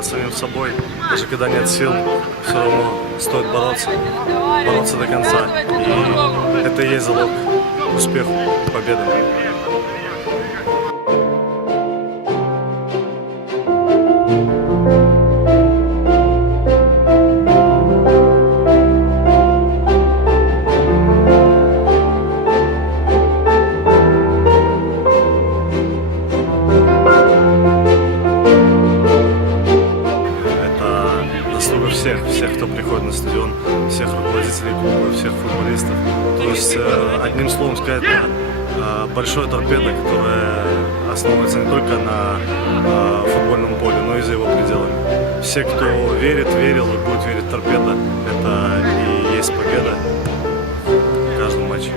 под самим собой, даже когда нет сил, все равно стоит бороться до конца. И это и есть залог успеху, победы. Всех, кто приходит на стадион, всех руководителей клуба, всех футболистов. То есть, одним словом сказать, большое торпедо, которое основывается не только на футбольном поле, но и за его пределами. Все, кто верит, верил и будет верить в торпедо, это и есть победа в каждом матче.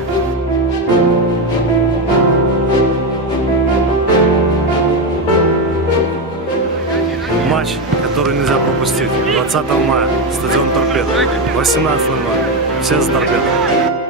Матч, который нельзя пропустить. 20 мая, стадион Торпедо, 18:00. Все за Торпедо.